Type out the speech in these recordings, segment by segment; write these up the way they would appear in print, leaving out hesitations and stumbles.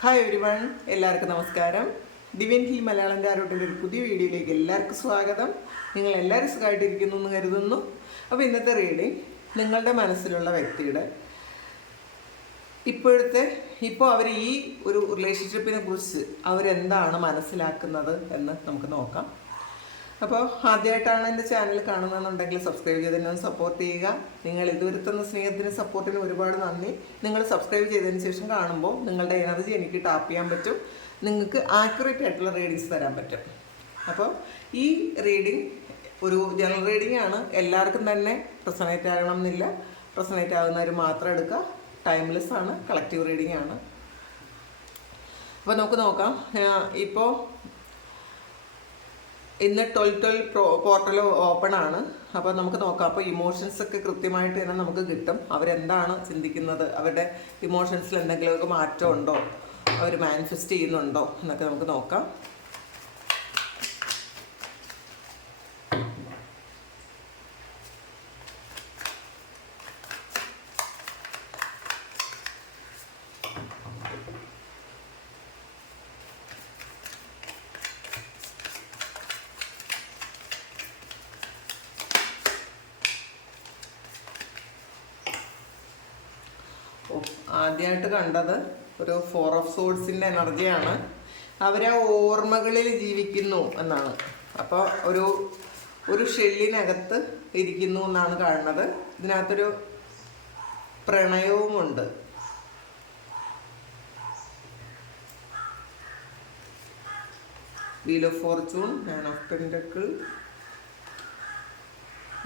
Hi everyone, എല്ലാവർക്കും നമസ്കാരം. Divine hill Malayalam ടാരോട്ടിൻ്റെ ഒരു പുതിയ വീഡിയോയിലേക്ക് എല്ലാവർക്കും സ്വാഗതം. നിങ്ങൾ എല്ലാവരും സുഖമായിട്ടിരിക്കുന്നു എന്ന് കരുതുന്നു. അപ്പോൾ ഇന്നത്തെ റീഡിങ് നിങ്ങളുടെ മനസ്സിലുള്ള വ്യക്തിയുടെ ഇപ്പോൾ അവർ ഈ ഒരു റിലേഷൻഷിപ്പിനെ കുറിച്ച് അവരെന്താണ് മനസ്സിലാക്കുന്നത് എന്ന് നമുക്ക് നോക്കാം. അപ്പോൾ ആദ്യമായിട്ടാണ് എൻ്റെ ചാനൽ കാണുന്നതെന്നുണ്ടെങ്കിൽ സബ്സ്ക്രൈബ് ചെയ്തതിന് സപ്പോർട്ട് ചെയ്യുക. നിങ്ങൾ ഇതുവരെ തന്ന സ്നേഹത്തിന് സപ്പോർട്ടിന് ഒരുപാട് നന്ദി. നിങ്ങൾ സബ്സ്ക്രൈബ് ചെയ്തതിന് ശേഷം കാണുമ്പോൾ നിങ്ങളുടെ എനർജി എനിക്ക് ടാപ്പ് ചെയ്യാൻ പറ്റും, നിങ്ങൾക്ക് ആക്യുറേറ്റ് ആയിട്ടുള്ള റീഡിങ്സ് തരാൻ പറ്റും. അപ്പോൾ ഈ റീഡിങ് ഒരു ജനറൽ റീഡിംഗ് ആണ്, എല്ലാവർക്കും തന്നെ റെസൊണേറ്റ് ആകണം എന്നില്ല. റെസൊണേറ്റ് ആകുന്നവർ മാത്രം എടുക്കുക. ടൈംലെസ് ആണ്, കളക്റ്റീവ് റീഡിംഗ് ആണ്. അപ്പോൾ നമുക്ക് നോക്കാം. ഇപ്പോൾ ഇന്ന് 12 പോർട്ടൽ ഓപ്പൺ ആണ്. അപ്പോൾ നമുക്ക് നോക്കാം. അപ്പോൾ ഇമോഷൻസ് ഒക്കെ കൃത്യമായിട്ട് തന്നെ നമുക്ക് കിട്ടും. അവരെന്താണ് ചിന്തിക്കുന്നത്, അവരുടെ ഇമോഷൻസിൽ എന്തെങ്കിലുമൊക്കെ മാറ്റം ഉണ്ടോ, അവർ മാനിഫെസ്റ്റ് ചെയ്യുന്നുണ്ടോ എന്നൊക്കെ നമുക്ക് നോക്കാം. ആദ്യമായിട്ട് കണ്ടത് ഒരു 4 ഓഫ് സോഡ്സിൻ്റെ എനർജിയാണ്. അവരെ ഓർമ്മകളിൽ ജീവിക്കുന്നു എന്നാണ്. അപ്പോൾ ഒരു ഷെല്ലിനകത്ത് ഇരിക്കുന്നു എന്നാണ് കാണുന്നത്. ഇതിനകത്തൊരു പ്രണയവുമുണ്ട്. Wheel of fortune, man of pentacle,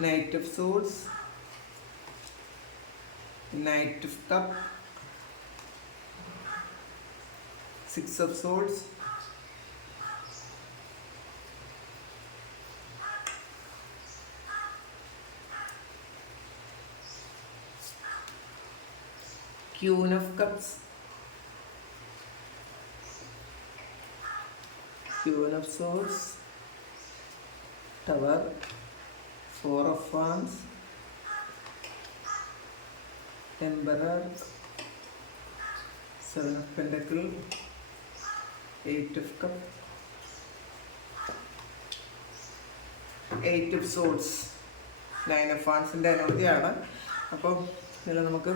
knight of swords, Knight of Cup, 6 of Swords, Queen of Cups, Queen of Swords, Tower, 4 of Wands, Emperor, 7 of Pentacle, 8 of Cup, 8 of Swords, 9 of Wands ൻ്റെ എനർജിയാണ്. അപ്പോൾ ഇതിൽ നമുക്ക്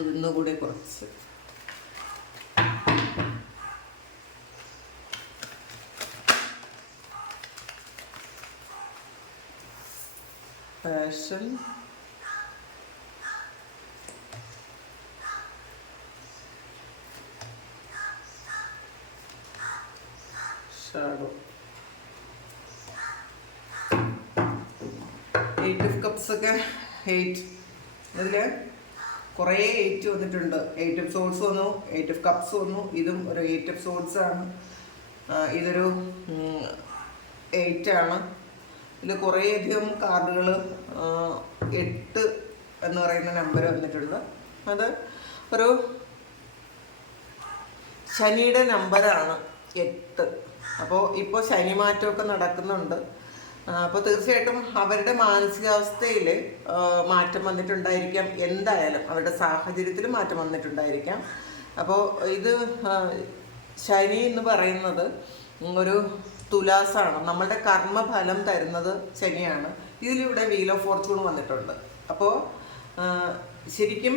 ഇതൊന്നുകൂടി കുറച്ച് passion, shadow, 8 of cups ഒക്കെ 8. ഇതിൽ കുറേ 8 വന്നിട്ടുണ്ട്. 8 ഓഫ് സോഡ്സ് വന്നു, 8 ഓഫ് കപ്സ് വന്നു. ഇതും ഒരു 8 ഓഫ് സോഡ്സ് ആണ്. ഇതൊരു 8 ആണ്. ഇതിൽ കുറേയധികം കാർഡുകൾ 8 എന്ന് പറയുന്ന നമ്പർ വന്നിട്ടുണ്ട്. അത് ഒരു ശനിയുടെ നമ്പറാണ് 8. അപ്പോൾ ഇപ്പോൾ ശനി മാറ്റമൊക്കെ നടക്കുന്നുണ്ട്. അപ്പോൾ തീർച്ചയായിട്ടും അവരുടെ മാനസികാവസ്ഥയിൽ മാറ്റം വന്നിട്ടുണ്ടായിരിക്കാം. എന്തായാലും അവരുടെ സാഹചര്യത്തിൽ മാറ്റം വന്നിട്ടുണ്ടായിരിക്കാം. അപ്പോൾ ഇത് ശനി എന്ന് പറയുന്നത് ഒരു തുലാസാണ്. നമ്മളുടെ കർമ്മഫലം തരുന്നത് ശനിയാണ്. ഇതിലൂടെ വീൽ ഓഫ് ഫോർച്യൂൺ വന്നിട്ടുണ്ട്. അപ്പോൾ ശരിക്കും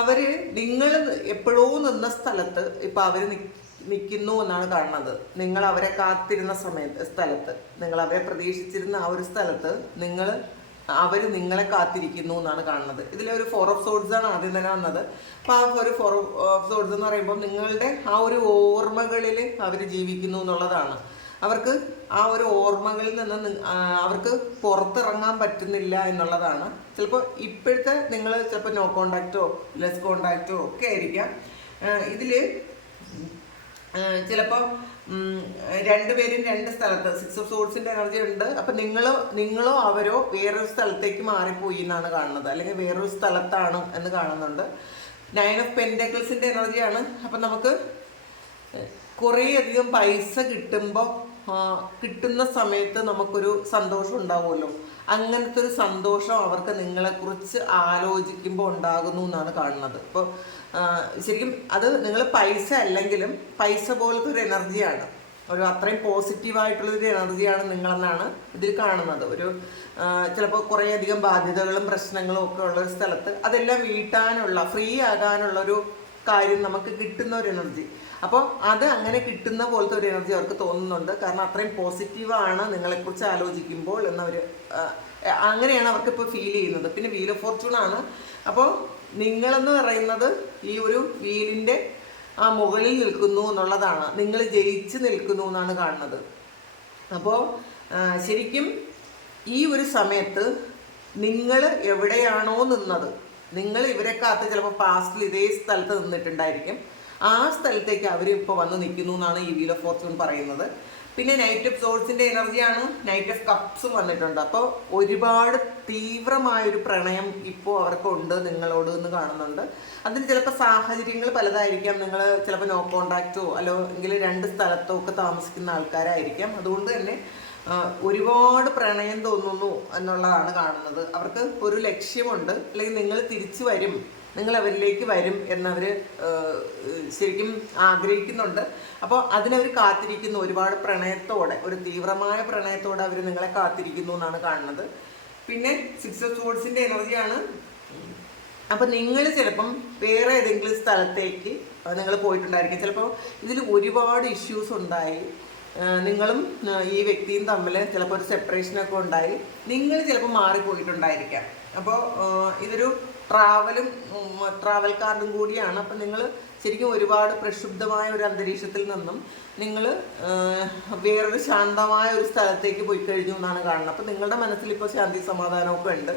അവർ നിങ്ങൾ എപ്പോഴോ നിന്ന സ്ഥലത്ത് ഇപ്പോൾ അവർ നിൽക്കുന്നു എന്നാണ് കാണുന്നത്. നിങ്ങൾ അവരെ കാത്തിരുന്ന സ്ഥലത്ത്, നിങ്ങൾ അവരെ പ്രതീക്ഷിച്ചിരുന്ന ആ ഒരു സ്ഥലത്ത് അവർ നിങ്ങളെ കാത്തിരിക്കുന്നു എന്നാണ് കാണുന്നത്. ഇതിലൊരു 4 ഓഫ് സോഡ്സ് ആണ് ആദ്യം തന്നെ വന്നത്. അപ്പോൾ ആ ഒരു 4 ഓഫ് സോഡ്സ് എന്ന് പറയുമ്പോൾ നിങ്ങളുടെ ആ ഒരു ഓർമ്മകളിൽ അവർ ജീവിക്കുന്നു എന്നുള്ളതാണ്. അവർക്ക് ആ ഒരു ഓർമ്മകളിൽ നിന്ന് അവർക്ക് പുറത്തിറങ്ങാൻ പറ്റുന്നില്ല എന്നുള്ളതാണ്. ചിലപ്പോൾ ഇപ്പോഴത്തെ നിങ്ങൾ ചിലപ്പോൾ നോ കോണ്ടാക്റ്റോ ലെസ് കോണ്ടാക്റ്റോ ഒക്കെ ആയിരിക്കാം. ഇതിൽ ചിലപ്പോൾ രണ്ടുപേരും 2 സ്ഥലത്ത് 6 ഓഫ് സോഡ്സിൻ്റെ എനർജി ഉണ്ട്. അപ്പം നിങ്ങളോ അവരോ വേറൊരു സ്ഥലത്തേക്ക് മാറിപ്പോയി എന്നാണ് കാണുന്നത്, അല്ലെങ്കിൽ വേറൊരു സ്ഥലത്താണ് എന്ന് കാണുന്നുണ്ട്. 9 ഓഫ് പെൻറ്റക്കിൾസിൻ്റെ എനർജിയാണ്. അപ്പം നമുക്ക് കുറേയധികം പൈസ കിട്ടുമ്പോൾ കിട്ടുന്ന സമയത്ത് നമുക്കൊരു സന്തോഷം ഉണ്ടാവുമല്ലോ, അങ്ങനത്തെ ഒരു സന്തോഷം അവർക്ക് നിങ്ങളെക്കുറിച്ച് ആലോചിക്കുമ്പോൾ ഉണ്ടാകുന്നു എന്നാണ് കാണുന്നത്. ഇപ്പോൾ ശരിക്കും അത് നിങ്ങൾ പൈസ അല്ലെങ്കിലും പൈസ പോലത്തെ ഒരു എനർജിയാണ്, ഒരു അത്രയും പോസിറ്റീവായിട്ടുള്ളൊരു എനർജിയാണ് നിങ്ങളെന്നാണ് ഇതിൽ കാണുന്നത്. ഒരു ചിലപ്പോൾ കുറേയധികം ബാധ്യതകളും പ്രശ്നങ്ങളും ഒക്കെ ഉള്ള ഒരു സ്ഥലത്ത് അതെല്ലാം വീട്ടാനുള്ള, ഫ്രീ ആകാനുള്ളൊരു കാര്യം നമുക്ക് കിട്ടുന്ന ഒരു എനർജി. അപ്പോൾ അത് അങ്ങനെ കിട്ടുന്ന പോലത്തെ ഒരു എനർജി അവർക്ക് തോന്നുന്നുണ്ട്. കാരണം അത്രയും പോസിറ്റീവാണ് നിങ്ങളെക്കുറിച്ച് ആലോചിക്കുമ്പോൾ എന്നവർ, അങ്ങനെയാണ് അവർക്കിപ്പോൾ ഫീൽ ചെയ്യുന്നത്. പിന്നെ വീൽ ഓഫ് ഫോർച്യൂൺ ആണ്. അപ്പോൾ നിങ്ങളെന്ന് പറയുന്നത് ഈ ഒരു വീലിൻ്റെ മുകളിൽ നിൽക്കുന്നു എന്നുള്ളതാണ്, നിങ്ങൾ ജയിച്ച് നിൽക്കുന്നു എന്നാണ് കാണുന്നത്. അപ്പോൾ ശരിക്കും ഈ ഒരു സമയത്ത് നിങ്ങൾ എവിടെയാണോ നിന്നത്, നിങ്ങൾ ഇവരെ കാത്ത് ചിലപ്പോൾ പാസ്റ്റിൽ ഇതേ സ്ഥലത്ത് നിന്നിട്ടുണ്ടായിരിക്കും, ആ സ്ഥലത്തേക്ക് അവർ ഇപ്പോൾ വന്ന് നിൽക്കുന്നു എന്നാണ് ഈ വീൽ ഓഫ് ഫോർച്യൂൺ പറയുന്നത്. പിന്നെ നൈറ്റ് ഓഫ് സോൾസിൻ്റെ എനർജിയാണ്, നൈറ്റ് ഓഫ് കപ്സും വന്നിട്ടുണ്ട്. അപ്പോൾ ഒരുപാട് തീവ്രമായൊരു പ്രണയം ഇപ്പോൾ അവർക്കുണ്ട് നിങ്ങളോട് എന്ന് കാണുന്നുണ്ട്. അതിന് ചിലപ്പോൾ സാഹചര്യങ്ങൾ പലതായിരിക്കാം. നിങ്ങൾ ചിലപ്പോൾ നോ കോണ്ടാക്റ്റോ അല്ലെങ്കിൽ രണ്ട് സ്ഥലത്തോ ഒക്കെ താമസിക്കുന്ന ആൾക്കാരായിരിക്കാം. അതുകൊണ്ട് തന്നെ ഒരുപാട് പ്രണയം തോന്നുന്നു എന്നുള്ളതാണ് കാണുന്നത്. അവർക്ക് ഒരു ലക്ഷ്യമുണ്ട്, അല്ലെങ്കിൽ നിങ്ങൾ തിരിച്ചു വരും, നിങ്ങൾ അവരിലേക്ക് വരും എന്നവർ ശരിക്കും ആഗ്രഹിക്കുന്നുണ്ട്. അപ്പോൾ അതിനവർ കാത്തിരിക്കുന്നു, ഒരുപാട് പ്രണയത്തോടെ, ഒരു തീവ്രമായ പ്രണയത്തോടെ അവർ നിങ്ങളെ കാത്തിരിക്കുന്നു എന്നാണ് കാണുന്നത്. പിന്നെ 6 ഓഫ് സോർഡ്സിൻ്റെ എനർജിയാണ്. അപ്പം നിങ്ങൾ ചിലപ്പം വേറെ ഏതെങ്കിലും സ്ഥലത്തേക്ക് നിങ്ങൾ പോയിട്ടുണ്ടായിരിക്കും. ചിലപ്പോൾ ഇതിൽ ഒരുപാട് ഇഷ്യൂസ് ഉണ്ടായി, നിങ്ങളും ഈ വ്യക്തിയും തമ്മിൽ ചിലപ്പോൾ ഒരു സെപ്പറേഷനൊക്കെ ഉണ്ടായി, നിങ്ങൾ ചിലപ്പോൾ മാറിപ്പോയിട്ടുണ്ടായിരിക്കാം. അപ്പോൾ ഇതൊരു ട്രാവൽ കാർഡും കൂടിയാണ്. അപ്പം നിങ്ങൾ ശരിക്കും ഒരുപാട് പ്രക്ഷുബ്ധമായ ഒരു അന്തരീക്ഷത്തിൽ നിന്നും നിങ്ങൾ വേറൊരു ശാന്തമായ ഒരു സ്ഥലത്തേക്ക് പോയി കഴിഞ്ഞു എന്നാണ് കാണുന്നത്. അപ്പം നിങ്ങളുടെ മനസ്സിൽ ഇപ്പോൾ ശാന്തി സമാധാനമൊക്കെ ഉണ്ട്.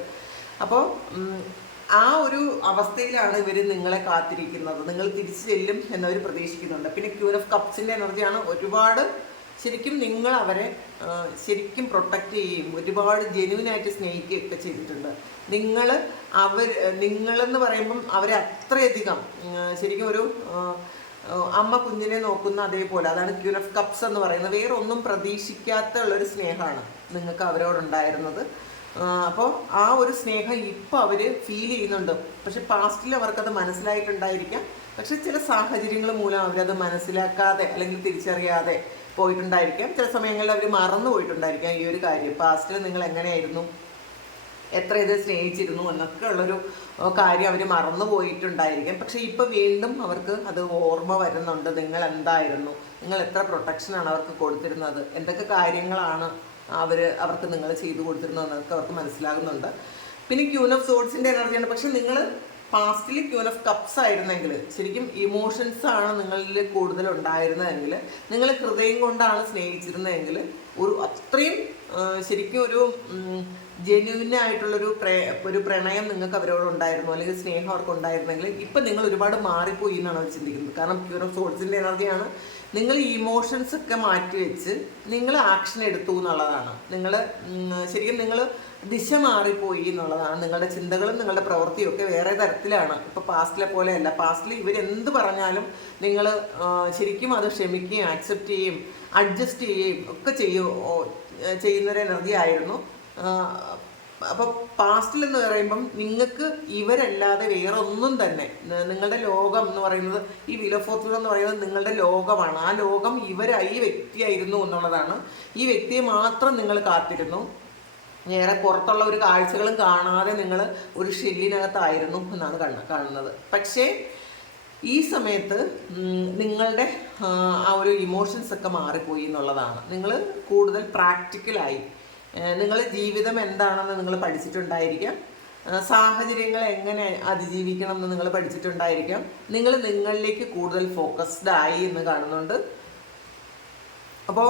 അപ്പോൾ ആ ഒരു അവസ്ഥയിലാണ് ഇവർ നിങ്ങളെ കാത്തിരിക്കുന്നത്. നിങ്ങൾ തിരിച്ചു ചെല്ലും എന്നവർ പ്രതീക്ഷിക്കുന്നുണ്ട്. പിന്നെ ക്യൂൻ ഓഫ് കപ്സിൻ്റെ എനർജിയാണ്. ഒരുപാട് ശരിക്കും നിങ്ങൾ അവരെ ശരിക്കും പ്രൊട്ടക്റ്റ് ചെയ്യുകയും ഒരുപാട് ജെന്യൂനായിട്ട് സ്നേഹിക്കുകയൊക്കെ ചെയ്തിട്ടുണ്ട്. നിങ്ങളെന്ന് പറയുമ്പം അവരെ അത്രയധികം ശരിക്കും ഒരു അമ്മ കുഞ്ഞിനെ നോക്കുന്ന അതേപോലെ, അതാണ് ക്യൂൻ ഓഫ് കപ്സ് എന്ന് പറയുന്നത്. വേറെ ഒന്നും പ്രതീക്ഷിക്കാത്ത ഉള്ളൊരു സ്നേഹമാണ് നിങ്ങൾക്ക് അവരോടുണ്ടായിരുന്നത്. അപ്പോൾ ആ ഒരു സ്നേഹം ഇപ്പോൾ അവർ ഫീൽ ചെയ്യുന്നുണ്ട്. പക്ഷെ പാസ്റ്റിൽ അവർക്കത് മനസ്സിലായിട്ടുണ്ടായിരിക്കാം. പക്ഷെ ചില സാഹചര്യങ്ങൾ മൂലം അവരത് മനസ്സിലാക്കാതെ അല്ലെങ്കിൽ തിരിച്ചറിയാതെ പോയിട്ടുണ്ടായിരിക്കാം. ചില സമയങ്ങളിൽ അവർ മറന്നു പോയിട്ടുണ്ടായിരിക്കാം ഈ ഒരു കാര്യം. പാസ്റ്റിൽ നിങ്ങൾ എങ്ങനെയായിരുന്നു, എത്ര ഇത് സ്നേഹിച്ചിരുന്നു എന്നൊക്കെ ഉള്ളൊരു കാര്യം അവർ മറന്നു പോയിട്ടുണ്ടായിരിക്കാം. പക്ഷെ ഇപ്പോൾ വീണ്ടും അവർക്ക് അത് ഓർമ്മ വരുന്നുണ്ട്. നിങ്ങൾ എന്തായിരുന്നു, നിങ്ങൾ എത്ര പ്രൊട്ടക്ഷനാണ് അവർക്ക് കൊടുത്തിരുന്നത്, എന്തൊക്കെ കാര്യങ്ങളാണ് അവർക്ക് നിങ്ങൾ ചെയ്തു കൊടുത്തിരുന്നതെന്നൊക്കെ അവർക്ക് മനസ്സിലാകുന്നുണ്ട്. പിന്നെ ക്യൂൻ ഓഫ് സോർഡ്സിൻ്റെ എനർജിയാണ്. പക്ഷെ നിങ്ങൾ പാസ്റ്റിൽ ക്യൂൻ ഓഫ് കപ്സ് ആയിരുന്നെങ്കിൽ, ശരിക്കും ഇമോഷൻസ് ആണ് നിങ്ങളിൽ കൂടുതൽ ഉണ്ടായിരുന്നതെങ്കിൽ, നിങ്ങൾ ഹൃദയം കൊണ്ടാണ് സ്നേഹിച്ചിരുന്നതെങ്കിൽ, ഒരു അത്രയും ശരിക്കും ഒരു ജെന്യൂനായിട്ടുള്ളൊരു പ്രണയം നിങ്ങൾക്ക് അവരോടുണ്ടായിരുന്നു, അല്ലെങ്കിൽ സ്നേഹം അവർക്ക് ഉണ്ടായിരുന്നെങ്കിൽ ഇപ്പം നിങ്ങൾ ഒരുപാട് മാറിപ്പോയി എന്നാണ് അവർ ചിന്തിക്കുന്നത്. കാരണം ക്യൂൻ ഓഫ് സോൾസിൻ്റെ എനർജിയാണ്. നിങ്ങൾ ഇമോഷൻസ് ഒക്കെ മാറ്റിവെച്ച് നിങ്ങൾ ആക്ഷൻ എടുത്തു എന്നുള്ളതാണ്. ശരിക്കും നിങ്ങൾ ദിശ മാറിപ്പോയി എന്നുള്ളതാണ്. നിങ്ങളുടെ ചിന്തകളും നിങ്ങളുടെ പ്രവൃത്തിയും ഒക്കെ വേറെ തരത്തിലാണ്. ഇപ്പോൾ പാസ്റ്റിലെ പോലെയല്ല. പാസ്റ്റിൽ ഇവരെന്ത് പറഞ്ഞാലും ശരിക്കും അത് ക്ഷമിക്കുകയും അക്സെപ്റ്റ് ചെയ്യുകയും അഡ്ജസ്റ്റ് ചെയ്യുകയും ഒക്കെ ചെയ്യുന്നൊരു എനർജി ആയിരുന്നു. അപ്പോൾ പാസ്റ്റിൽ എന്ന് പറയുമ്പം നിങ്ങൾക്ക് ഇവരല്ലാതെ വേറെ ഒന്നും തന്നെ, നിങ്ങളുടെ ലോകം എന്ന് പറയുന്നത്, ഈ വീൽ ഓഫ് ഫോർച്യൂൺ എന്ന് പറയുന്നത് നിങ്ങളുടെ ലോകമാണ്. ആ ലോകം ഈ വ്യക്തിയായിരുന്നു എന്നുള്ളതാണ്. ഈ വ്യക്തിയെ മാത്രം നിങ്ങൾ കാത്തിരുന്നു. വേറെ പുറത്തുള്ള ഒരു കാഴ്ചകളും കാണാതെ നിങ്ങൾ ഒരു ഷെല്ലിനകത്തായിരുന്നു എന്നാണ് കാണുന്നത്. പക്ഷേ ഈ സമയത്ത് നിങ്ങളുടെ ആ ഒരു ഇമോഷൻസ് ഒക്കെ മാറിപ്പോയി എന്നുള്ളതാണ്. നിങ്ങൾ കൂടുതൽ പ്രാക്ടിക്കലായി. നിങ്ങൾ ജീവിതം എന്താണെന്ന് നിങ്ങൾ പഠിച്ചിട്ടുണ്ടായിരിക്കാം. സാഹചര്യങ്ങൾ എങ്ങനെ അതിജീവിക്കണം എന്ന് നിങ്ങൾ പഠിച്ചിട്ടുണ്ടായിരിക്കാം. നിങ്ങളിലേക്ക് കൂടുതൽ ഫോക്കസ്ഡ് ആയി എന്ന് കാണുന്നുണ്ട്. അപ്പോൾ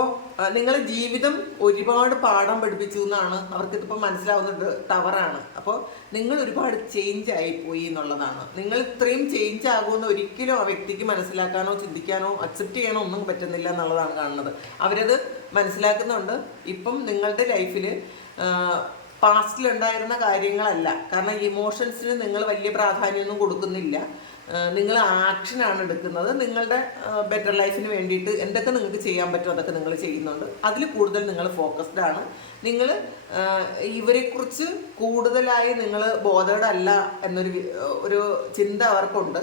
നിങ്ങളെ ജീവിതം ഒരുപാട് പാഠം പഠിപ്പിച്ചു എന്നാണ് അവർക്കിതിപ്പോൾ മനസ്സിലാവുന്നുണ്ട്. ടവറാണ്. അപ്പോൾ നിങ്ങൾ ഒരുപാട് ചേഞ്ച് ആയിപ്പോയി എന്നുള്ളതാണ്. നിങ്ങൾ ഇത്രയും ചേഞ്ച് ആകുമെന്ന് ഒരിക്കലും ആ വ്യക്തിക്ക് മനസ്സിലാക്കാനോ ചിന്തിക്കാനോ അക്സെപ്റ്റ് ചെയ്യാനോ ഒന്നും പറ്റുന്നില്ല എന്നുള്ളതാണ് കാണുന്നത്. അവരത് മനസ്സിലാക്കുന്നുണ്ട്. ഇപ്പം നിങ്ങളുടെ ലൈഫിൽ പാസ്റ്റിലുണ്ടായിരുന്ന കാര്യങ്ങളല്ല. കാരണം ഇമോഷൻസിന് നിങ്ങൾ വലിയ പ്രാധാന്യമൊന്നും കൊടുക്കുന്നില്ല. നിങ്ങൾ ആക്ഷനാണ് എടുക്കുന്നത്. നിങ്ങളുടെ ബെറ്റർ ലൈഫിന് വേണ്ടിയിട്ട് എന്തൊക്കെ നിങ്ങൾക്ക് ചെയ്യാൻ പറ്റുമോ അതൊക്കെ നിങ്ങൾ ചെയ്യുന്നുണ്ട്. അതിൽ കൂടുതൽ നിങ്ങൾ ഫോക്കസ്ഡ് ആണ്. നിങ്ങൾ ഇവരെക്കുറിച്ച് കൂടുതലായി നിങ്ങൾ ബോധേഡല്ല ഒരു ചിന്ത അവർക്കുണ്ട്.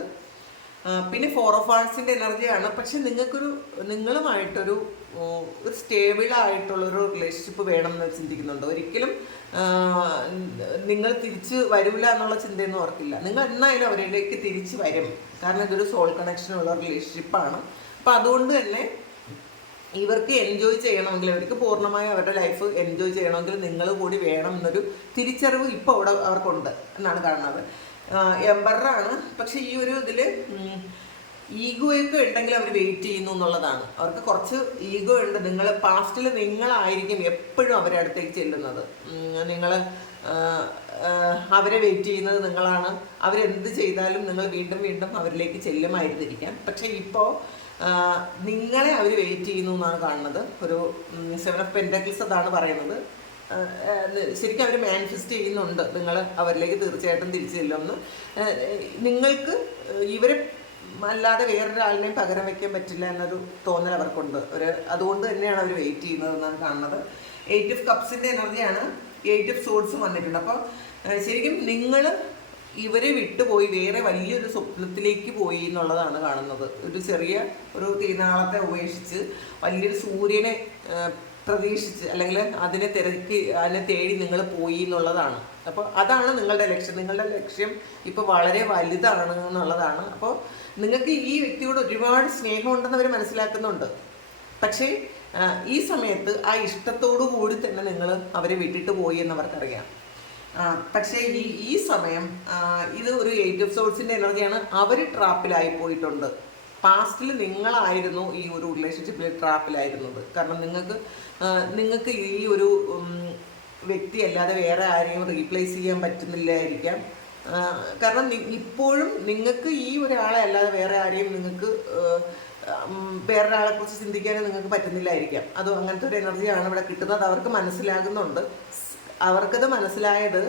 പിന്നെ 4 ഓഫ് വാൺസിൻ്റെ എനർജിയാണ്. പക്ഷെ നിങ്ങളുമായിട്ടൊരു സ്റ്റേബിൾ ആയിട്ടുള്ളൊരു റിലേഷൻഷിപ്പ് വേണം എന്ന് ചിന്തിക്കുന്നുണ്ട്. ഒരിക്കലും നിങ്ങൾ തിരിച്ച് വരില്ല എന്നുള്ള ചിന്തയൊന്നും ഓർക്കില്ല. നിങ്ങൾ എന്നായാലും അവരിലേക്ക് തിരിച്ച് വരും. കാരണം ഇതൊരു സോൾ കണക്ഷനുള്ള റിലേഷൻഷിപ്പാണ്. അപ്പം അതുകൊണ്ട് തന്നെ ഇവർക്ക് എൻജോയ് ചെയ്യണമെങ്കിൽ, അവർക്ക് പൂർണ്ണമായി അവരുടെ ലൈഫ് എൻജോയ് ചെയ്യണമെങ്കിൽ നിങ്ങൾ കൂടി വേണം എന്നൊരു തിരിച്ചറിവ് ഇപ്പോൾ അവിടെ അവർക്കുണ്ട് എന്നാണ് കാണുന്നത്. എംബറാണ്. പക്ഷെ ഈ ഒരു ഇതിൽ ഈഗോയൊക്കെ ഉണ്ടെങ്കിൽ അവർ വെയിറ്റ് ചെയ്യുന്നു എന്നുള്ളതാണ്. അവർക്ക് കുറച്ച് ഈഗോ ഉണ്ട്. നിങ്ങൾ പാസ്റ്റിൽ നിങ്ങളായിരിക്കും എപ്പോഴും അവരുടെ അടുത്തേക്ക് ചെല്ലുന്നത്. നിങ്ങൾ അവരെ വെയിറ്റ് ചെയ്യുന്നത് നിങ്ങളാണ്. അവരെന്ത് ചെയ്താലും നിങ്ങൾ വീണ്ടും വീണ്ടും അവരിലേക്ക് ചെല്ലുമായിരുന്നിരിക്കാം. പക്ഷെ ഇപ്പോൾ നിങ്ങളെ അവർ വെയിറ്റ് ചെയ്യുന്നു എന്നാണ് കാണുന്നത്. ഒരു 7 ഓഫ് പെന്റക്കിൾസ് അതാണ് പറയുന്നത്. ശരിക്കും അവർ മാനിഫെസ്റ്റ് ചെയ്യുന്നുണ്ട് നിങ്ങൾ അവരിലേക്ക് തീർച്ചയായിട്ടും തിരിച്ചു ചെല്ലുമെന്ന്. നിങ്ങൾക്ക് ഇവരെ അല്ലാതെ വേറൊരാളിനെയും പകരം വയ്ക്കാൻ പറ്റില്ല എന്നൊരു തോന്നൽ അവർക്കുണ്ട്. അതുകൊണ്ട് തന്നെയാണ് അവർ വെയിറ്റ് ചെയ്യുന്നത് എന്നാണ് കാണുന്നത്. 8 ഓഫ് കപ്സിൻ്റെ എനർജിയാണ്. 8 ഓഫ് സോഡ്സും വന്നിട്ടുണ്ട്. അപ്പോൾ ശരിക്കും നിങ്ങൾ ഇവരെ വിട്ടുപോയി വേറെ വലിയൊരു സ്വപ്നത്തിലേക്ക് പോയി എന്നുള്ളതാണ് കാണുന്നത്. ഒരു ചെറിയ ഒരു തീനാളത്തെ ഉപേക്ഷിച്ച് വലിയൊരു സൂര്യനെ പ്രതീക്ഷിച്ച് അല്ലെങ്കിൽ അതിനെ തേടി നിങ്ങൾ പോയി എന്നുള്ളതാണ്. അപ്പോൾ അതാണ് നിങ്ങളുടെ ലക്ഷ്യം. നിങ്ങളുടെ ലക്ഷ്യം ഇപ്പോൾ വളരെ വലുതാണ് എന്നുള്ളതാണ്. അപ്പോൾ നിങ്ങൾക്ക് ഈ വ്യക്തിയോട് ഒരുപാട് സ്നേഹമുണ്ടെന്ന് അവർ മനസ്സിലാക്കുന്നുണ്ട്. പക്ഷേ ഈ സമയത്ത് ആ ഇഷ്ടത്തോടു കൂടി തന്നെ നിങ്ങൾ അവരെ വിട്ടിട്ട് പോയി എന്നവർക്കറിയാം. പക്ഷേ ഈ സമയം ഇത് ഒരു 8 ഓഫ് സോഡ്സിൻ്റെ എനർജിയാണ്. അവർ ട്രാപ്പിലായി പോയിട്ടുണ്ട്. പാസ്റ്റിൽ നിങ്ങളായിരുന്നു ഈ ഒരു റിലേഷൻഷിപ്പിൽ ട്രാപ്പിലായിരുന്നത്. കാരണം നിങ്ങൾക്ക് ഈ ഒരു വ്യക്തി അല്ലാതെ വേറെ ആരെയും റീപ്ലേസ് ചെയ്യാൻ പറ്റുന്നില്ലായിരിക്കാം. കാരണം ഇപ്പോഴും നിങ്ങൾക്ക് ഈ ഒരാളെ അല്ലാതെ വേറെ ആരെയും നിങ്ങൾക്ക് വേറൊരാളെ കുറിച്ച് ചിന്തിക്കാനും നിങ്ങൾക്ക് പറ്റുന്നില്ലായിരിക്കാം. അത് അങ്ങനത്തെ ഒരു എനർജിയാണ് ഇവിടെ കിട്ടുന്നത്. അവർക്ക് മനസ്സിലാകുന്നുണ്ട്. അവർക്കത് മനസ്സിലായത്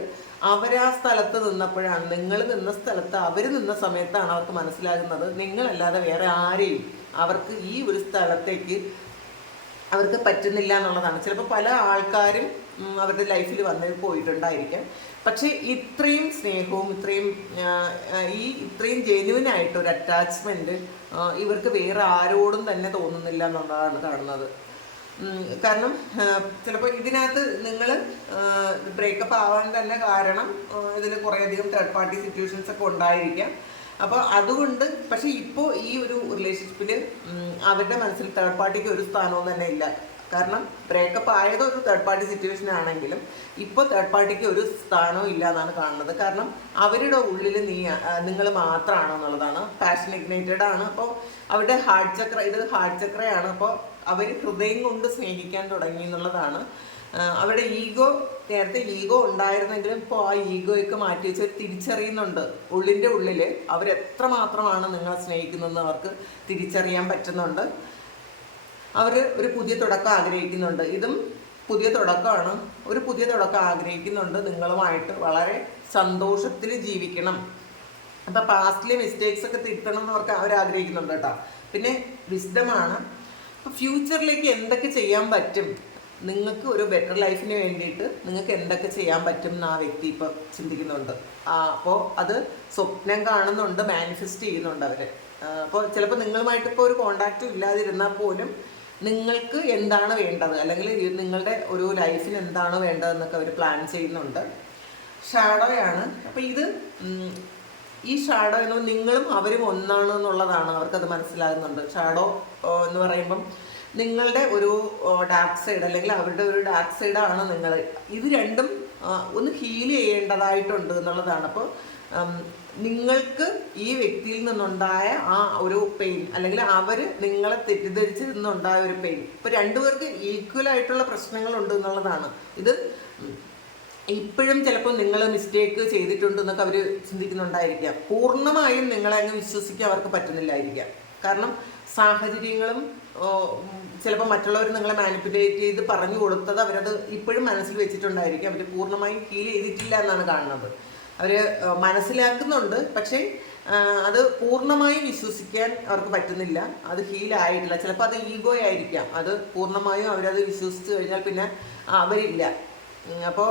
അവരാ സ്ഥലത്ത് നിന്നപ്പോഴാണ്. നിങ്ങൾ നിന്ന സ്ഥലത്ത് അവർ നിന്ന സമയത്താണ് അവർക്ക് മനസ്സിലാകുന്നത് നിങ്ങളല്ലാതെ വേറെ ആരെയും അവർക്ക് ഈ ഒരു സ്ഥലത്തേക്ക് അവർക്ക് പറ്റുന്നില്ല എന്നുള്ളതാണ്. ചിലപ്പോൾ പല ആൾക്കാരും അവരുടെ ലൈഫിൽ പോയിട്ടുണ്ടായിരിക്കാം. പക്ഷേ ഇത്രയും സ്നേഹവും ഇത്രയും ജെന്യുവനായിട്ടൊരു അറ്റാച്ച്മെൻറ്റ് ഇവർക്ക് വേറെ ആരോടും തന്നെ തോന്നുന്നില്ല എന്നുള്ളതാണ് കാണുന്നത്. കാരണം ചിലപ്പോൾ ഇതിനകത്ത് നിങ്ങൾ ബ്രേക്കപ്പ് ആവാൻ തന്നെ കാരണം ഇതിൽ കുറേയധികം തേർഡ് പാർട്ടി സിറ്റുവേഷൻസ് ഒക്കെ ഉണ്ടായിരിക്കാം. അപ്പോൾ അതുകൊണ്ട് പക്ഷേ ഇപ്പോൾ ഈ ഒരു റിലേഷൻഷിപ്പിൽ അവരുടെ മനസ്സിൽ തേർഡ് പാർട്ടിക്ക് ഒരു സ്ഥാനവും തന്നെ ഇല്ല. കാരണം ബ്രേക്കപ്പ് ആയത് ഒരു തേർഡ് പാർട്ടി സിറ്റുവേഷൻ ആണെങ്കിലും ഇപ്പോൾ തേർഡ് പാർട്ടിക്ക് ഒരു സ്ഥാനവും ഇല്ല എന്നാണ് കാണുന്നത്. കാരണം അവരുടെ ഉള്ളിൽ നിങ്ങൾ മാത്രമാണെന്നുള്ളതാണ്. പാഷൻ ഇഗ്നൈറ്റഡ് ആണ്. അപ്പോൾ അവരുടെ ഇത് ഹാർട്ട് ചക്രയാണ്. അപ്പോൾ അവർ ഹൃദയം കൊണ്ട് സ്നേഹിക്കാൻ തുടങ്ങി എന്നുള്ളതാണ്. അവരുടെ നേരത്തെ ഈഗോ ഉണ്ടായിരുന്നെങ്കിലും ഇപ്പോൾ ആ ഈഗോയൊക്കെ മാറ്റി വെച്ച് തിരിച്ചറിയുന്നുണ്ട്. ഉള്ളിൻ്റെ ഉള്ളിൽ അവരെത്രമാത്രമാണ് നിങ്ങളെ സ്നേഹിക്കുന്നതെന്ന് അവർക്ക് തിരിച്ചറിയാൻ പറ്റുന്നുണ്ട്. അവർ ഒരു പുതിയ തുടക്കം ആഗ്രഹിക്കുന്നുണ്ട്. ഇതും പുതിയ തുടക്കമാണ്. ഒരു പുതിയ തുടക്കം ആഗ്രഹിക്കുന്നുണ്ട്. നിങ്ങളുമായിട്ട് വളരെ സന്തോഷത്തിൽ ജീവിക്കണം. അപ്പം പാസ്റ്റിലെ മിസ്റ്റേക്സ് ഒക്കെ തിരുത്തണം എന്ന് അവർ ആഗ്രഹിക്കുന്നുണ്ട് കേട്ടോ. പിന്നെ വിസ്ഡമാണ്. അപ്പോൾ ഫ്യൂച്ചറിലേക്ക് എന്തൊക്കെ ചെയ്യാൻ പറ്റും, നിങ്ങൾക്ക് ഒരു ബെറ്റർ ലൈഫിന് വേണ്ടിയിട്ട് നിങ്ങൾക്ക് എന്തൊക്കെ ചെയ്യാൻ പറ്റും എന്ന് ആ വ്യക്തി ഇപ്പോൾ ചിന്തിക്കുന്നുണ്ട്. അപ്പോൾ അത് സ്വപ്നം കാണുന്നുണ്ട്, മാനിഫെസ്റ്റ് ചെയ്യുന്നുണ്ട് അവർ. അപ്പോൾ ചിലപ്പോൾ നിങ്ങളുമായിട്ട് ഇപ്പോൾ ഒരു കോണ്ടാക്റ്റും ഇല്ലാതിരുന്നാൽ പോലും നിങ്ങൾക്ക് എന്താണ് വേണ്ടത് അല്ലെങ്കിൽ നിങ്ങളുടെ ഒരു ലൈഫിന് എന്താണ് വേണ്ടതെന്നൊക്കെ അവർ പ്ലാൻ ചെയ്യുന്നുണ്ട്. ഷാഡോയാണ്. അപ്പോൾ ഈ ഷാഡോ എന്ന് നിങ്ങളും അവരും ഒന്നാണ് എന്നുള്ളതാണ് അവർക്കത് മനസ്സിലാകുന്നുണ്ട്. ഷാഡോ എന്ന് പറയുമ്പം നിങ്ങളുടെ ഒരു ഡാർക്ക് സൈഡ് അല്ലെങ്കിൽ അവരുടെ ഒരു ഡാർക്ക് സൈഡാണ് നിങ്ങൾ. ഇത് രണ്ടും ഒന്ന് ഹീൽ ചെയ്യേണ്ടതായിട്ടുണ്ട് എന്നുള്ളതാണ്. അപ്പോൾ നിങ്ങൾക്ക് ഈ വ്യക്തിയിൽ നിന്നുണ്ടായ ആ ഒരു പെയിൻ അല്ലെങ്കിൽ അവർ നിങ്ങളെ തെറ്റിദ്ധരിച്ചിരുന്നുണ്ടായ ഒരു പെയിൻ, ഇപ്പോൾ രണ്ടുപേർക്ക് ഈക്വലായിട്ടുള്ള പ്രശ്നങ്ങളുണ്ട് എന്നുള്ളതാണ്. ഇത് ഇപ്പോഴും ചിലപ്പോൾ നിങ്ങൾ മിസ്റ്റേക്ക് ചെയ്തിട്ടുണ്ടെന്നൊക്കെ അവർ ചിന്തിക്കുന്നുണ്ടായിരിക്കാം. പൂർണ്ണമായും നിങ്ങളെ അങ്ങ് വിശ്വസിക്കാൻ അവർക്ക് പറ്റുന്നില്ലായിരിക്കാം. കാരണം സാഹചര്യങ്ങളും ചിലപ്പോൾ മറ്റുള്ളവർ നിങ്ങളെ മാനിപ്പുലേറ്റ് ചെയ്ത് പറഞ്ഞു കൊടുത്തത് അവരത് ഇപ്പോഴും മനസ്സിൽ വെച്ചിട്ടുണ്ടായിരിക്കും. അവർ പൂർണ്ണമായും ഹീൽ ചെയ്തിട്ടില്ല എന്നാണ് കാണുന്നത്. അവർ മനസ്സിലാക്കുന്നുണ്ട്, പക്ഷേ അത് പൂർണ്ണമായും വിശ്വസിക്കാൻ അവർക്ക് പറ്റുന്നില്ല. അത് ഹീലായിട്ടില്ല. ചിലപ്പോൾ അത് ഈഗോ ആയിരിക്കാം. അത് പൂർണ്ണമായും അവരത് വിശ്വസിച്ച് കഴിഞ്ഞാൽ പിന്നെ അവരില്ല. അപ്പോൾ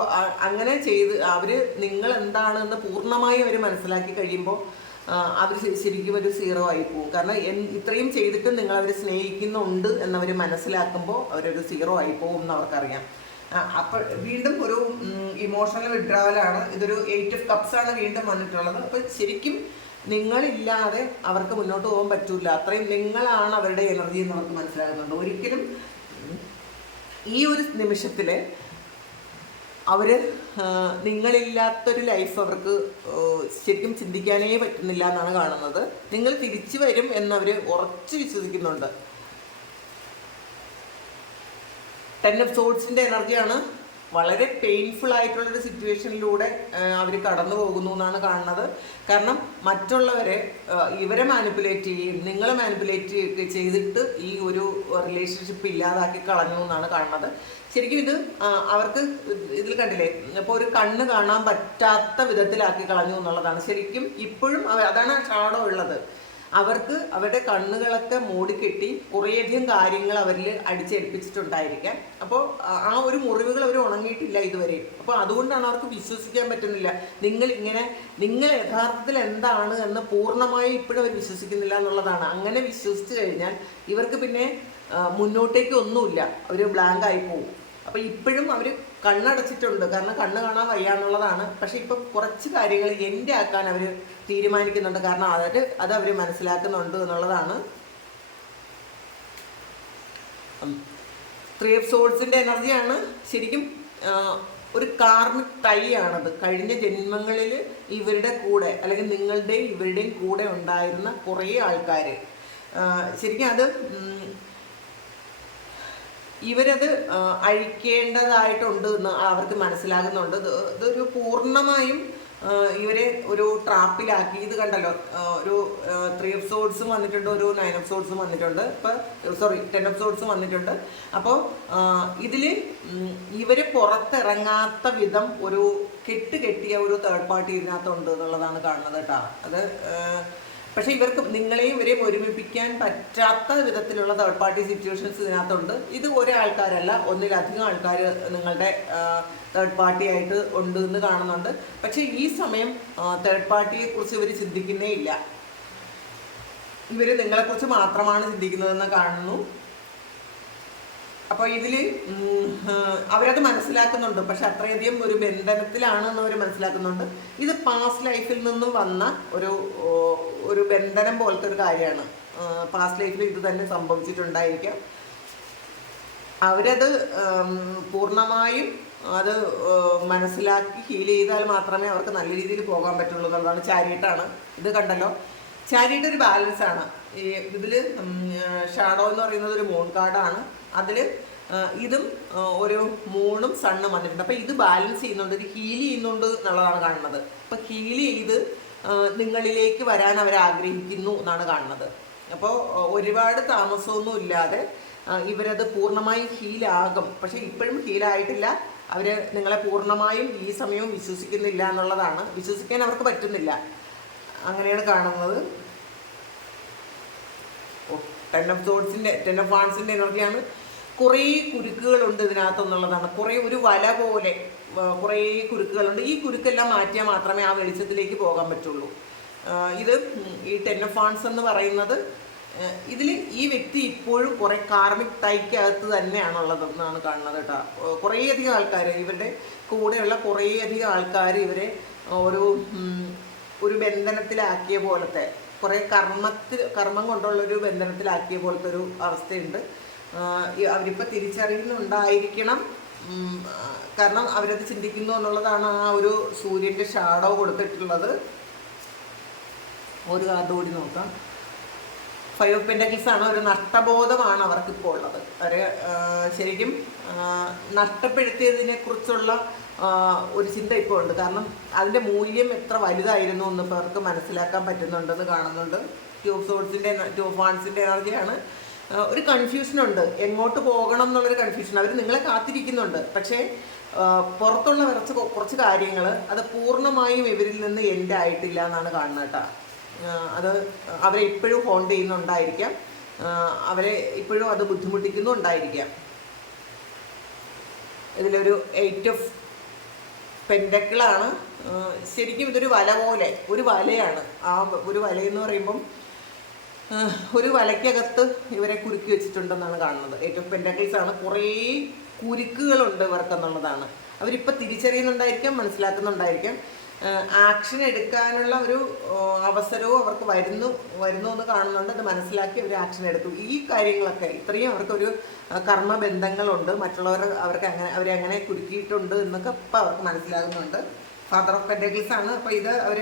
അങ്ങനെ ചെയ്ത് അവർ നിങ്ങൾ എന്താണെന്ന് പൂർണ്ണമായും അവർ മനസ്സിലാക്കി കഴിയുമ്പോൾ അവർ ശരിക്കും ഒരു സീറോ ആയി പോകും. കാരണം ഇത്രയും ചെയ്തിട്ടും നിങ്ങൾ അവർ സ്നേഹിക്കുന്നുണ്ട് എന്നവർ മനസ്സിലാക്കുമ്പോൾ അവരൊരു സീറോ ആയി പോകും എന്ന് അവർക്കറിയാം. അപ്പോൾ വീണ്ടും ഒരു ഇമോഷണൽ വിഡ്രാവലാണ്. ഇതൊരു 8 of Cups ആണ് വീണ്ടും വന്നിട്ടുള്ളത്. അപ്പോൾ ശരിക്കും നിങ്ങളില്ലാതെ അവർക്ക് മുന്നോട്ട് പോകാൻ പറ്റില്ല. അത്രയും നിങ്ങളാണ് അവരുടെ എനർജി എന്ന് അവർക്ക് മനസ്സിലാകുന്നുണ്ട്. ഒരിക്കലും ഈ ഒരു നിമിഷത്തിൽ അവർ നിങ്ങളില്ലാത്തൊരു ലൈഫ് അവർക്ക് ശരിക്കും ചിന്തിക്കാനേ പറ്റുന്നില്ല എന്നാണ് കാണുന്നത്. നിങ്ങൾ തിരിച്ചു വരും എന്നവർ ഉറച്ചു വിശ്വസിക്കുന്നുണ്ട്. 10 of Swordsന്റെ എനർജിയാണ്. വളരെ പെയിൻഫുൾ ആയിട്ടുള്ളൊരു സിറ്റുവേഷനിലൂടെ അവർ കടന്നു പോകുന്നു എന്നാണ് കാണുന്നത്. കാരണം മറ്റുള്ളവരെ ഇവരെ മാനിപ്പുലേറ്റ് ചെയ്യുകയും നിങ്ങളെ മാനിപ്പുലേറ്റ് ചെയ്യുകയൊക്കെ ചെയ്തിട്ട് ഈ ഒരു റിലേഷൻഷിപ്പ് ഇല്ലാതാക്കി കളഞ്ഞു എന്നാണ് കാണുന്നത്. ശരിക്കും ഇത് അവർക്ക് ഇതിൽ കണ്ടില്ലേ, അപ്പോൾ ഒരു കണ്ണ് കാണാൻ പറ്റാത്ത വിധത്തിലാക്കി കളഞ്ഞു എന്നുള്ളതാണ്. ശരിക്കും ഇപ്പോഴും അതാണ് ഷാഡോ ഉള്ളത്. അവർക്ക് അവരുടെ കണ്ണുകളൊക്കെ മൂടിക്കെട്ടി കുറേയധികം കാര്യങ്ങൾ അവരിൽ അടിച്ചേൽപ്പിച്ചിട്ടുണ്ടായിരിക്കാം. അപ്പോൾ ആ ഒരു മുറിവുകൾ അവർ ഉണങ്ങിയിട്ടില്ല ഇതുവരെ. അപ്പോൾ അതുകൊണ്ടാണ് അവർക്ക് വിശ്വസിക്കാൻ പറ്റുന്നില്ല. നിങ്ങൾ യഥാർത്ഥത്തിൽ എന്താണ് എന്ന് പൂർണ്ണമായി ഇപ്പോഴും അവർ വിശ്വസിക്കുന്നില്ല എന്നുള്ളതാണ്. അങ്ങനെ വിശ്വസിച്ച് കഴിഞ്ഞാൽ ഇവർക്ക് പിന്നെ മുന്നോട്ടേക്ക് ഒന്നുമില്ല. അവർ ബ്ലാങ്ക് ആയി പോകും. അപ്പോൾ ഇപ്പോഴും അവർ കണ്ണടച്ചിട്ടുണ്ട്. കാരണം കണ്ണ് കാണാൻ വയ്യാന്നുള്ളതാണ്. പക്ഷെ ഇപ്പം കുറച്ച് കാര്യങ്ങൾ എൻ്റെ ആക്കാൻ അവർ തീരുമാനിക്കുന്നുണ്ട്. കാരണം അത് അവർ മനസ്സിലാക്കുന്നുണ്ട് എന്നുള്ളതാണ്. 3 of Swordsന്റെ എനർജിയാണ്. ശരിക്കും ഒരു കാർമിക് ടൈ ആണത്. കഴിഞ്ഞ ജന്മങ്ങളിൽ ഇവരുടെ കൂടെ അല്ലെങ്കിൽ നിങ്ങളുടെയും ഇവരുടെയും കൂടെ ഉണ്ടായിരുന്ന കുറേ ആൾക്കാർ ശരിക്കും അത് ഇവരത് അഴിക്കേണ്ടതായിട്ടുണ്ട് എന്ന് അവർക്ക് മനസ്സിലാകുന്നുണ്ട്. ഇതൊരു പൂർണ്ണമായും ഇവരെ ഒരു ട്രാപ്പിലാക്കി. ഇത് കണ്ടല്ലോ, ഒരു 3 of Swords വന്നിട്ടുണ്ട്, ഒരു 9 of Swords വന്നിട്ടുണ്ട്, ഇപ്പം 10 of Swords വന്നിട്ടുണ്ട്. അപ്പോൾ ഇതിൽ ഇവർ പുറത്തിറങ്ങാത്ത വിധം ഒരു കെട്ടിയ ഒരു തേർഡ് പാർട്ടി ഇതിനകത്തുണ്ട് എന്നുള്ളതാണ് കാണുന്നത് കേട്ടോ. അത് പക്ഷേ ഇവർക്ക് നിങ്ങളെയും ഇവരെയും ഒരുമിപ്പിക്കാൻ പറ്റാത്ത വിധത്തിലുള്ള തേർഡ് പാർട്ടി സിറ്റുവേഷൻസ് ഇതിനകത്തുണ്ട്. ഇത് ഒരാൾക്കാരല്ല, ഒന്നിലധികം ആൾക്കാർ നിങ്ങളുടെ തേർഡ് പാർട്ടി ആയിട്ട് ഉണ്ട് എന്ന് കാണുന്നുണ്ട്. പക്ഷേ ഈ സമയം തേർഡ് പാർട്ടിയെ കുറിച്ച് ഇവർ ചിന്തിക്കുന്നേ ഇല്ല. ഇവർ നിങ്ങളെക്കുറിച്ച് മാത്രമാണ് ചിന്തിക്കുന്നതെന്ന് കാണുന്നു. അപ്പോൾ ഇതിൽ അവരത് മനസ്സിലാക്കുന്നുണ്ട്. പക്ഷെ അത്രയധികം ഒരു ബന്ധനത്തിലാണെന്ന് അവർ മനസ്സിലാക്കുന്നുണ്ട്. ഇത് പാസ്റ്റ് ലൈഫിൽ നിന്നും വന്ന ഒരു ബന്ധനം പോലത്തെ ഒരു കാര്യമാണ്. പാസ്റ്റ് ലൈഫിൽ ഇത് തന്നെ സംഭവിച്ചിട്ടുണ്ടായിരിക്കാം. അവരത് പൂർണ്ണമായും അത് മനസ്സിലാക്കി ഹീൽ ചെയ്താൽ മാത്രമേ അവർക്ക് നല്ല രീതിയിൽ പോകാൻ പറ്റുള്ളൂ എന്നുള്ളതാണ്. ചാരിയറ്റാണ്. ഇത് കണ്ടല്ലോ, ചാരിയറ്റ് ഒരു ബാലൻസ് ആണ്. ഇതിൽ ഷാഡോ എന്ന് പറയുന്നത് ഒരു മൂൺ കാർഡാണ്. അതിൽ ഇതും ഒരു മൂണും സണ്ണും വന്നിട്ടുണ്ട്. അപ്പോൾ ഇത് ബാലൻസ് ചെയ്യുന്നുണ്ട്, ഇത് ഹീൽ ചെയ്യുന്നുണ്ട് എന്നുള്ളതാണ് കാണുന്നത്. അപ്പോൾ ഹീൽ ചെയ്ത് നിങ്ങളിലേക്ക് വരാൻ അവർ ആഗ്രഹിക്കുന്നു എന്നാണ് കാണുന്നത്. അപ്പോൾ ഒരുപാട് താമസമൊന്നും ഇല്ലാതെ ഇവരത് പൂർണ്ണമായും ഹീലാകും. പക്ഷേ ഇപ്പോഴും ഹീലായിട്ടില്ല. അവർ നിങ്ങളെ പൂർണ്ണമായും ഈ സമയവും വിശ്വസിക്കുന്നില്ല എന്നുള്ളതാണ്. വിശ്വസിക്കാൻ അവർക്ക് പറ്റുന്നില്ല. അങ്ങനെയാണ് കാണുന്നത്. 10 of Swordsന്റെ 10 of Wandsന്റെ എനർജിയാണ്. കുറേ കുരുക്കുകളുണ്ട് ഇതിനകത്തെന്നുള്ളതാണ്. കുറേ ഒരു വല പോലെ കുറേ കുരുക്കുകളുണ്ട്. ഈ കുരുക്കെല്ലാം മാറ്റിയാൽ മാത്രമേ ആ വെളിച്ചത്തിലേക്ക് പോകാൻ പറ്റുള്ളൂ. ഇത് ഈ 10 of Wands എന്ന് പറയുന്നത് ഇതിൽ ഈ വ്യക്തി ഇപ്പോഴും കുറേ കാർമിക് ടൈക്കകത്ത് തന്നെയാണുള്ളതെന്നാണ് കാണുന്നത് കേട്ടോ. കുറേയധികം ആൾക്കാർ ഇവരുടെ കൂടെയുള്ള കുറേയധികം ആൾക്കാർ ഇവരെ ഒരു ബന്ധനത്തിലാക്കിയ പോലത്തെ, കുറേ കർമ്മം കൊണ്ടുള്ളൊരു ബന്ധനത്തിലാക്കിയ പോലത്തെ ഒരു അവസ്ഥയുണ്ട്. അവരിപ്പോൾ തിരിച്ചറിയുന്നുണ്ടായിരിക്കണം. കാരണം അവരത് ചിന്തിക്കുന്നു എന്നുള്ളതാണ് ആ ഒരു സൂര്യൻ്റെ ഷാഡോ കൊടുത്തിട്ടുള്ളത്. ഒരു കാർഡ് കൂടി നോക്കാം. 5 of Pentacles ആണ്. ഒരു നഷ്ടബോധമാണ് അവർക്കിപ്പോൾ ഉള്ളത്. അവർ ശരിക്കും നഷ്ടപ്പെടുത്തിയതിനെക്കുറിച്ചുള്ള ഒരു ചിന്ത ഇപ്പോൾ ഉണ്ട്. കാരണം അതിൻ്റെ മൂല്യം എത്ര വലുതായിരുന്നു എന്ന് ഇപ്പോൾ അവർക്ക് മനസ്സിലാക്കാൻ പറ്റുന്നുണ്ടെന്ന് കാണുന്നുണ്ട്. 2 of Swordsന്റെ 2 of Wandsന്റെ എനർജിയാണ്. ഒരു കൺഫ്യൂഷനുണ്ട്, എങ്ങോട്ട് പോകണം എന്നുള്ളൊരു കൺഫ്യൂഷൻ. അവർ നിങ്ങളെ കാത്തിരിക്കുന്നുണ്ട്, പക്ഷേ പുറത്തുള്ള കുറച്ച് കാര്യങ്ങൾ അത് പൂർണ്ണമായും ഇവരിൽ നിന്ന് എൻഡ് ആയിട്ടില്ല എന്നാണ് കാണുന്നത് കേട്ടോ. അത് അവരെ ഇപ്പോഴും ഹോണ്ട് ചെയ്യുന്നുണ്ടായിരിക്കാം, അവരെ ഇപ്പോഴും അത് ബുദ്ധിമുട്ടിക്കുന്നുണ്ടായിരിക്കാം. ഇതിലൊരു 8 ഓഫ് പെൻഡക്കിളാണ്. ശരിക്കും ഇതൊരു വല പോലെ, ഒരു വലയാണ്. ആ ഒരു വലയെന്ന് പറയുമ്പം ഒരു വലയ്ക്കകത്ത് ഇവരെ കുരുക്കി വെച്ചിട്ടുണ്ടെന്നാണ് കാണുന്നത്. 8 ഓഫ് പെൻഡക്കിൾസ് ആണ്. കുറേ കുരുക്കുകളുണ്ട് ഇവർക്കെന്നുള്ളതാണ്. അവരിപ്പോൾ തിരിച്ചറിയുന്നുണ്ടായിരിക്കാം, മനസ്സിലാക്കുന്നുണ്ടായിരിക്കാം. ആക്ഷൻ എടുക്കാനുള്ള ഒരു അവസരവും അവർക്ക് വരുന്നു എന്ന് കാണുന്നുണ്ട്. അത് മനസ്സിലാക്കി അവർ ആക്ഷൻ എടുത്തു. ഈ കാര്യങ്ങളൊക്കെ ഇത്രയും അവർക്കൊരു കർമ്മബന്ധങ്ങളുണ്ട്, അവരെ അങ്ങനെ കുരുക്കിയിട്ടുണ്ട് എന്നൊക്കെ ഇപ്പം അവർക്ക് മനസ്സിലാകുന്നുണ്ട്. ഫാദർ ഓഫ് പെൻഡക്കിൾസ് ആണ്. അപ്പോൾ ഇത് അവർ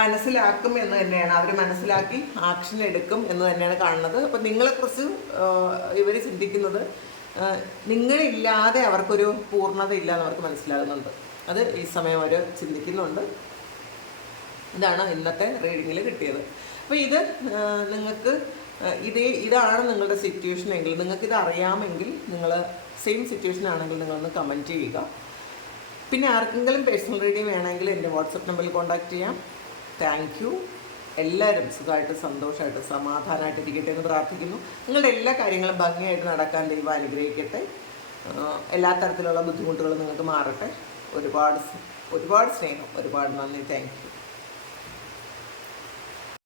മനസ്സിലാക്കും എന്ന് തന്നെയാണ്, അവർ മനസ്സിലാക്കി ആക്ഷൻ എടുക്കും എന്ന് തന്നെയാണ് കാണുന്നത്. അപ്പോൾ നിങ്ങളെക്കുറിച്ച് ഇവർ ചിന്തിക്കുന്നത് നിങ്ങളില്ലാതെ അവർക്കൊരു പൂർണ്ണത ഇല്ല എന്ന് അവർക്ക് മനസ്സിലാകുന്നുണ്ട്. അത് ഈ സമയം അവർ ചിന്തിക്കുന്നുണ്ട്. ഇതാണ് ഇന്നത്തെ റീഡിങ്ങിൽ കിട്ടിയത്. അപ്പോൾ ഇത് നിങ്ങൾക്ക് ഇതാണ് നിങ്ങളുടെ സിറ്റുവേഷൻ എങ്കിൽ, നിങ്ങൾക്കിത് അറിയാമെങ്കിൽ, നിങ്ങൾ സെയിം സിറ്റുവേഷൻ ആണെങ്കിൽ നിങ്ങളൊന്ന് കമൻറ്റ് ചെയ്യുക. പിന്നെ ആർക്കെങ്കിലും പേഴ്സണൽ റീഡിങ് വേണമെങ്കിൽ എൻ്റെ വാട്സപ്പ് നമ്പറിൽ കോൺടാക്റ്റ് ചെയ്യാം. Thank you. എല്ലാവരും സുഖമായിട്ട് സന്തോഷമായിട്ട് സമാധാനമായിട്ട് ഇരിക്കട്ടെ എന്ന് പ്രാർത്ഥിക്കുന്നു. നിങ്ങളുടെ എല്ലാ കാര്യങ്ങളും ഭംഗിയായിട്ട് നടക്കാൻ ദൈവം അനുഗ്രഹിക്കട്ടെ. എല്ലാ തരത്തിലുള്ള ബുദ്ധിമുട്ടുകളും നിങ്ങൾക്ക് മാറട്ടെ. ഒരുപാട് സ്നേഹം, ഒരുപാട് നന്ദി. Thank you.